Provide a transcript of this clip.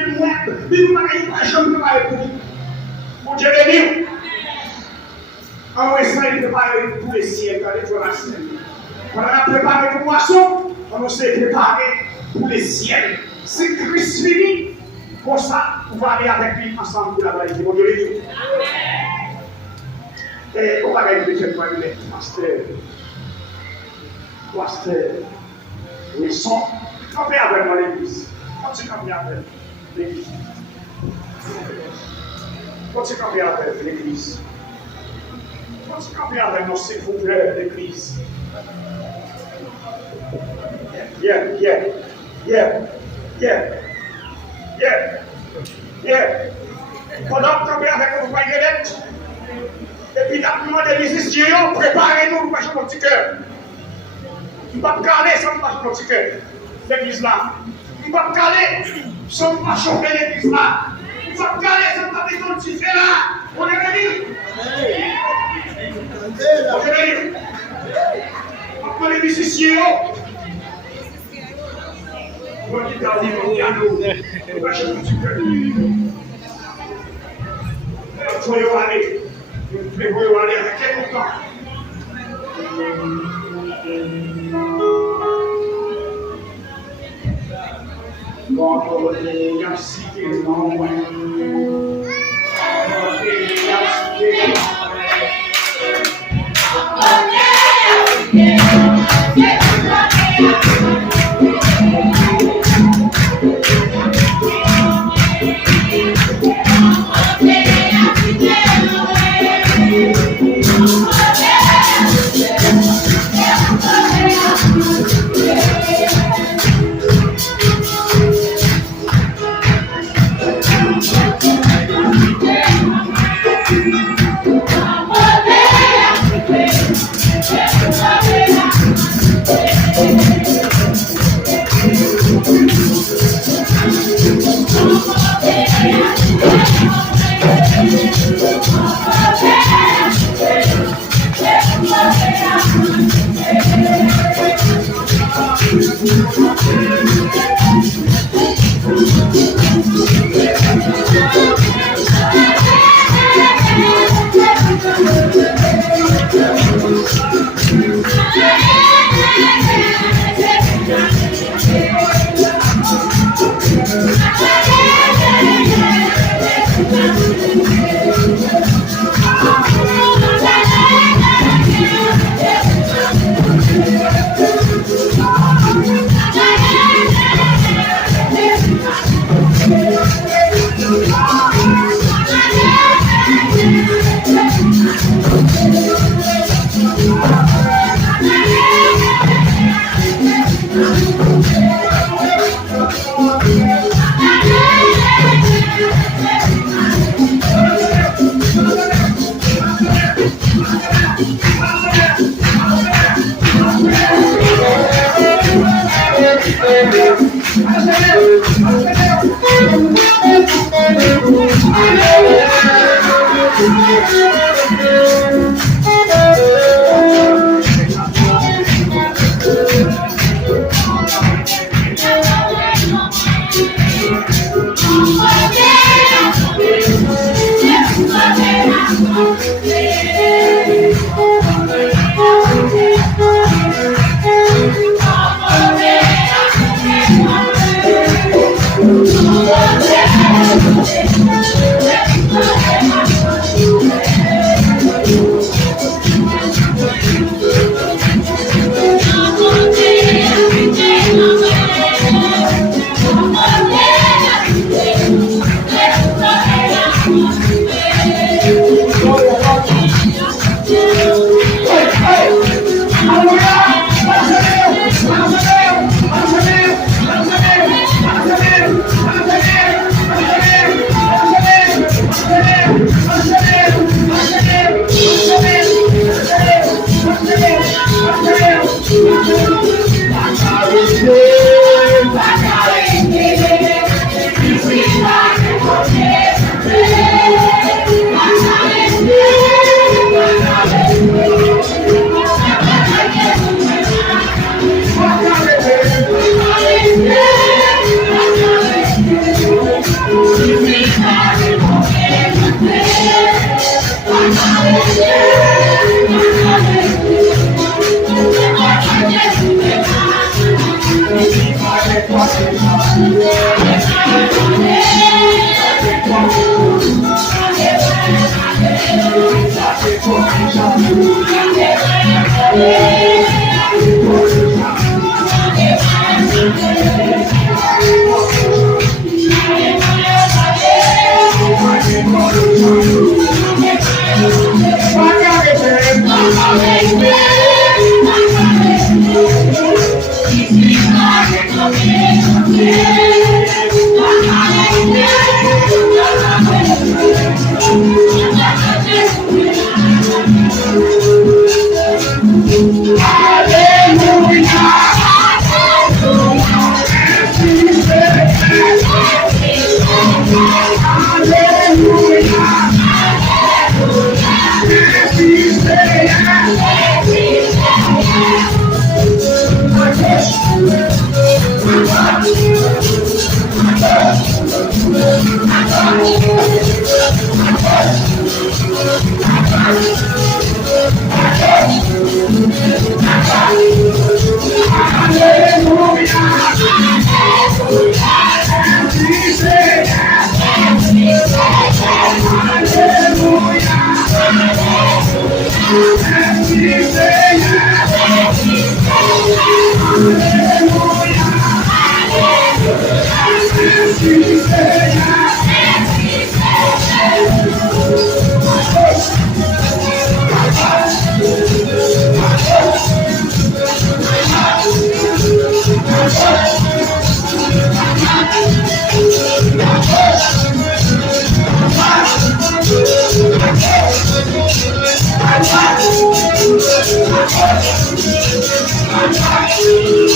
de web, il m'a dit pas jamais préparé pour lui. Mon Dieu béni. En restant préparé pour les ciels, quand les jours la semaine. On a préparé pour poisson, on s'est préparé pour les ciels. C'est Christ fini. Pour ça, on va aller avec lui ensemble pour la vérité. Mon Dieu béni. Et on va aller avec le pasteur, Wilson. Campez avec moi l'église. Continuez à camper avec l'église. Continuez à camper avec l'église. Continuez à camper avec nous, s'il vous plaît, l'église. Pendant que camper avec nous, vous voyez l'être. Et puis, d'abord, les musiciens, préparez-nous pour passer notre cœur. Il ne va pas caler sans passer notre cœur. L'église là. Il ne va pas caler sans pas chauffer l'église là. Il ne va pas caler sans pas mettre notre cité là. On est venu. On est venu. Après les musiciens, on dit garder le piano. On va passer notre cœur. Soyez allés. Mais vous allez avec quel temps?